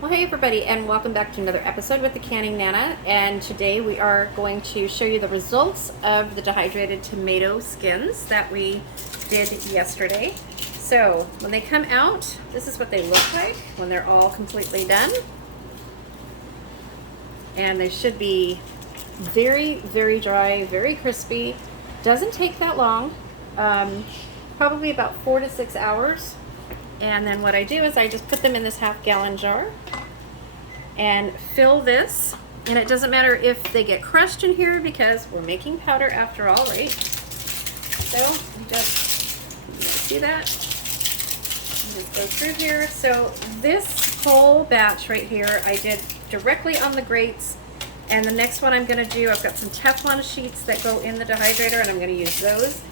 Well, hey everybody, and welcome back to another episode with the Canning Nana. And today we are going to show you the results of the dehydrated tomato skins that we did yesterday. So when they come out, this is what they look like when they're all completely done. And they should be very, very dry, very crispy. Doesn't take that long, probably about 4 to 6 hours. And then what I do is I just put them in this half-gallon jar and fill this. And it doesn't matter if they get crushed in here because we're making powder after all, right? So just, you see that? Just go through here. So this whole batch right here I did directly on the grates. And the next one I'm going to do, I've got some Teflon sheets that go in the dehydrator, and I'm going to use those.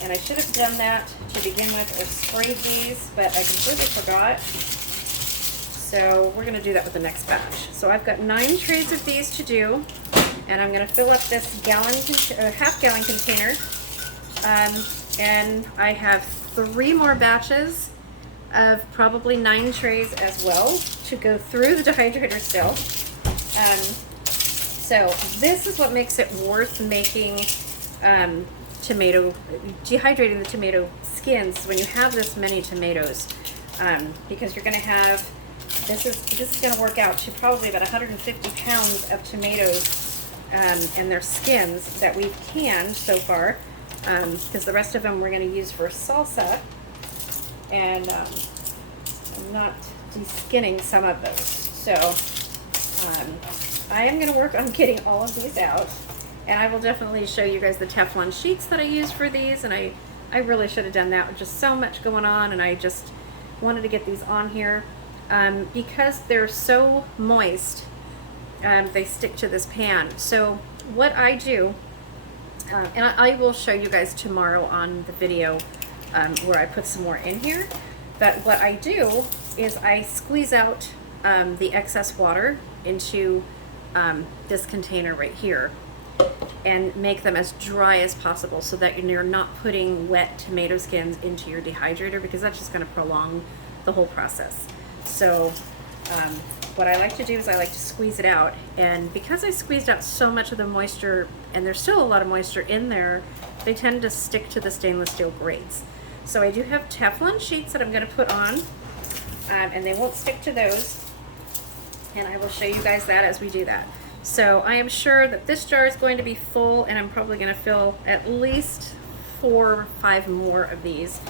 And I should have done that to begin with, or sprayed these, but I completely forgot. So we're going to do that with the next batch. So I've got 9 trays of these to do, and I'm going to fill up this half-gallon container. And I have 3 more batches of probably 9 trays as well to go through the dehydrator still. So this is what makes it worth making dehydrating the tomato skins when you have this many tomatoes, because you're going to have, this is going to work out to probably about 150 pounds of tomatoes and their skins that we've canned so far, because the rest of them we're going to use for salsa, and I'm not de-skinning some of those. So I am going to work on getting all of these out. And I will definitely show you guys the Teflon sheets that I use for these, and I really should have done that with just so much going on, and I just wanted to get these on here. Because they're so moist, they stick to this pan. So what I do, and I will show you guys tomorrow on the video where I put some more in here, but what I do is I squeeze out the excess water into this container right here, and make them as dry as possible so that you're not putting wet tomato skins into your dehydrator, because that's just going to prolong the whole process. So what I like to do is I like to squeeze it out, and because I squeezed out so much of the moisture, and there's still a lot of moisture in there, they tend to stick to the stainless steel grates. So I do have Teflon sheets that I'm going to put on, and they won't stick to those, and I will show you guys that as we do that. So I am sure that this jar is going to be full, and I'm probably going to fill at least 4 or 5 more of these.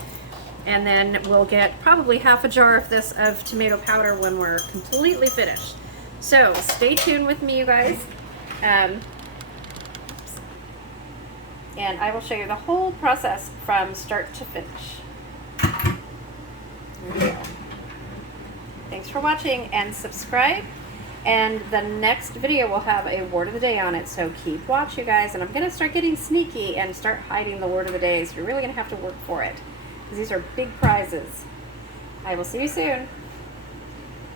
And then we'll get probably half a jar of this of tomato powder when we're completely finished. So stay tuned with me, you guys. And I will show you the whole process from start to finish. There we go. Thanks for watching, and subscribe. And the next video will have a word of the day on it, so keep watch, you guys. And I'm going to start getting sneaky and start hiding the word of the day, so you're really going to have to work for it, because these are big prizes. I will see you soon.